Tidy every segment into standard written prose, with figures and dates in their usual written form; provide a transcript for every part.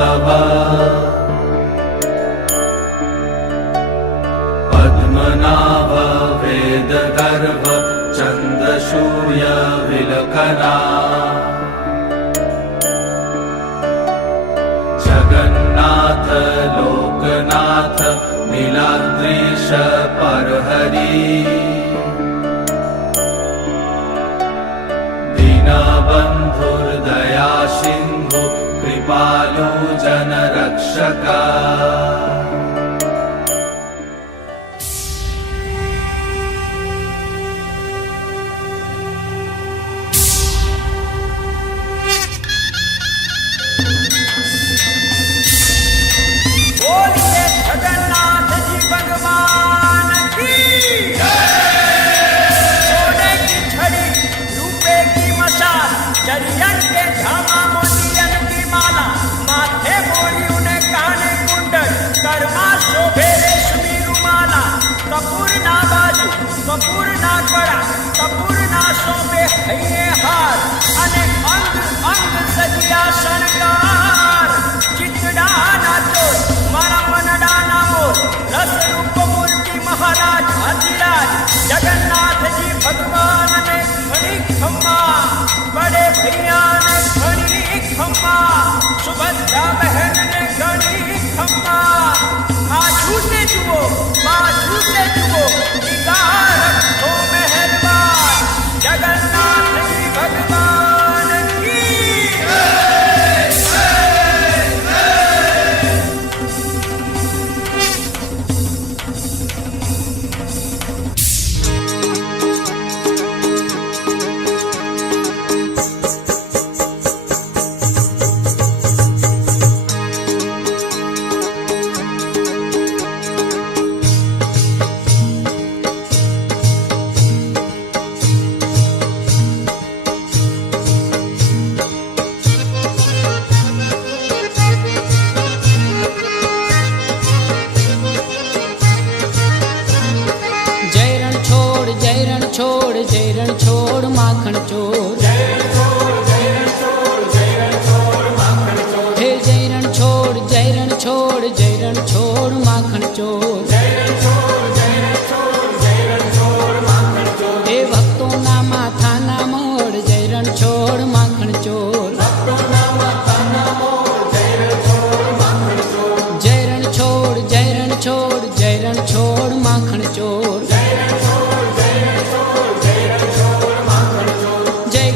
तव पद्मनाभ वेदगर्भ चन्द्रसूर्य विलकना जगन्नाथ लोकनाथ नीलाद्रीश परहरि दीनबन्धुर्दया सिन्धु कृपालु जनरक्षका। चरियन के झामा मोतियन की माला माथे मोड़ी उन्हें काने कुंडल कर्मा शोभे रेशमी रुमाला कपूर ना बाजू कपूर ना कड़ा कपूर ना शोभे हइये हार अने अंग अंग सजिया शणगार चितड़ा ना चोर मारा मनडा ना मोर रस रूप मूर्ति महाराज अधिराज जगन्नाथ जी भगवान ने घड़ी खम्मा बड़े भैया ने घड़ी खम्मा सुभद्रा बहन ने घड़ी खम्मा आजू से जुओ बाजू से जुओ निगाह रखो मेहरबान जगन्नाथ जी भगवान की। जयरण छोड़ माखन चोर हे जयरण छोड़ जयरण छोड़ जयरण छोड़ माखन चोर हे भक्तों ना माथा ना मोड़ जयरण छोड़ माखन चोर जयरण छोड़ जयरण छोड़ जयरण छोड़ माखन चोर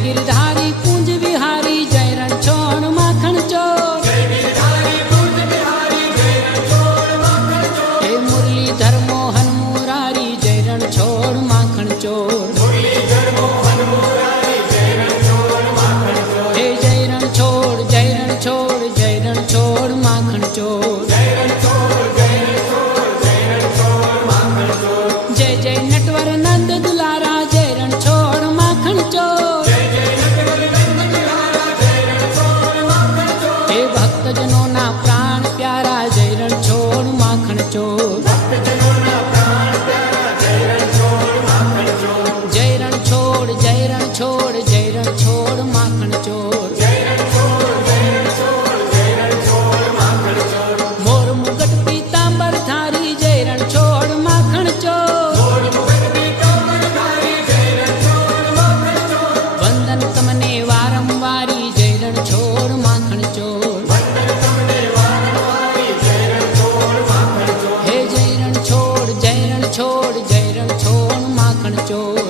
गिरधारी कुंज बिहारी जयरण छोड़ माखन चोर हे मुरलीधर मोहन मुरारी जयरण छोड़ माखन चोर हे जयरण छोड़ जयरण छोड़ जयरण छोड़ माखन चोर जय जय नटवर नंद दुलारा जयरण छोड़ माखन चोर भक्तजनों ना प्राण प्यारा जयरण छोड़ माखन चोर जयरण छोड़ जयरण छोड़ जयरण छोड़ माखन चोर मोर मुकुट पीतांबर धारी जयरण छोड़ माखन चोर वंदन तमने वारंवारी जयरण छोड़ माखन चोर छोड़ जयरण छोड़ माखन चोर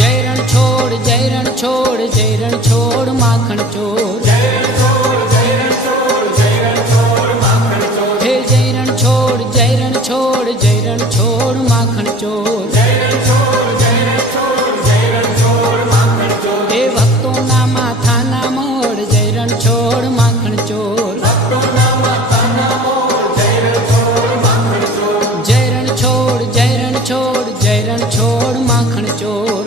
जयरण छोड़ जयरण छोड़ जयरण छोड़ माखन चोर हे जयरण छोड़ जयरण छोड़ जयरण छोड़ माखन चोर हे भक्तों ना माथा ना मोड़ जयरण छोड़ माखन चोर जयरण छोड़ जयरण छोड़ माखन चोर